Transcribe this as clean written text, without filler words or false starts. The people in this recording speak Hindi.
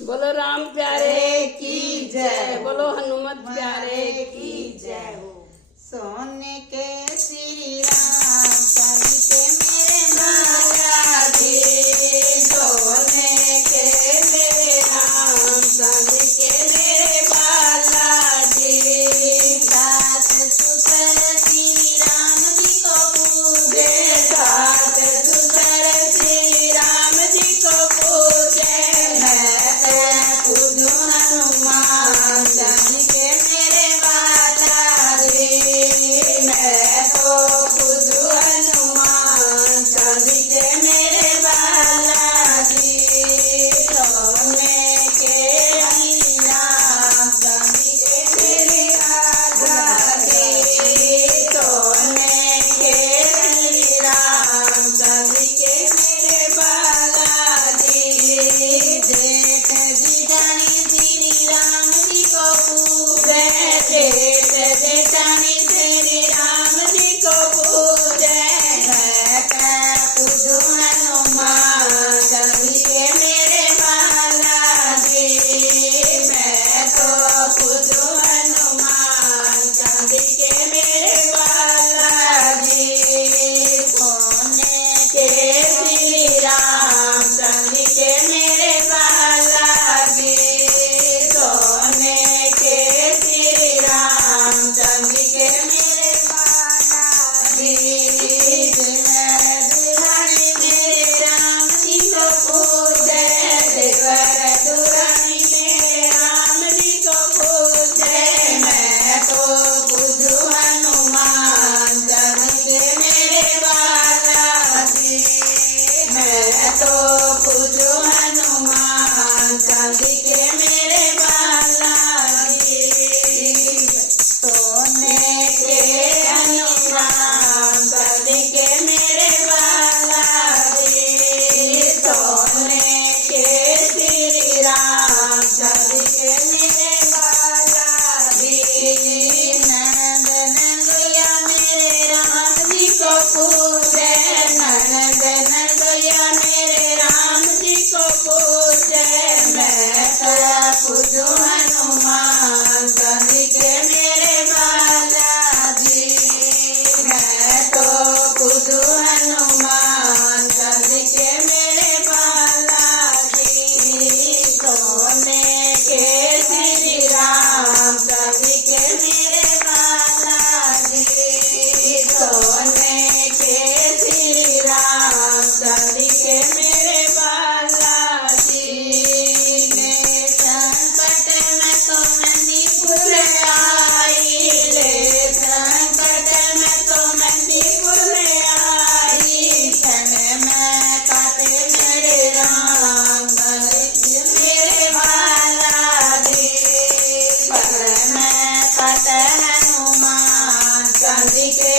बोलो राम प्यारे की जय। बोलो हनुमत प्यारे की जय हो। सोने के श्री राम चंद्र के मेरे महाराज, सोने के मेरे राम चंद्र के मेरे बालाजी। सास ससुर श्री राम जी को पूजे, सास ससुर श्री राम जी को पूजे। मैं पूजू हनुमान चंद्र के मेरे बालाजी, मैं तो पूजू हनुमान चंद्र के मेरे बालाजी। सोने के हरि राम चंद्र के मेरे बालाजी, सोने के हरि राम चंद्र के मेरे बालाजी। जेठ जेठानी श्री राम जी को पूजे, जेठ जेठानी श्री राम जी को पूजे। मैं पूजू हनुमान चंद्र के मेरे बालाजी, मैं तो पूजू हनुमान चंद्र के मेरे बालाजी। सोने के श्री राम चंद्र के मेरे बालाजी, सोने के श्री राम चंद्र के मेरे बालाजी। दुल्हन मेरे राम जी को पूजे, देवर दुल्हन मेरे राम जी को पूजे। मैं तो पूजू हनुमान चंद्र के मेरे बालाजी, मैं तो पूजू हनुमान चंद्र के मेरे बालाजी। सोने के हनुमान चंद्र के मेरे बालाजी, सोने के श्री राम चंद्र के मेरे बालाजी। नंद नंदोया मेरे राम जी को पूजे, नंद नंदोया मेरे राम जी को पूजे। मैं पूजू हनुमान चंद्र के मेरे बालाजी, मैं तो पूजू हनुमान चंद्र के मेरे बालाजी। सोने के श्री राम चंद्र के मेरे बालाजी, सोने के श्री राम चंद्र के मेरे बालाजी। ले संकट में तो नंदीपुर आई, ले संकट में तो नंदीपुर आई। क्षण में काटे मेरे राम मेरे बालाजी, पल में काटे हनुमान चंद्र के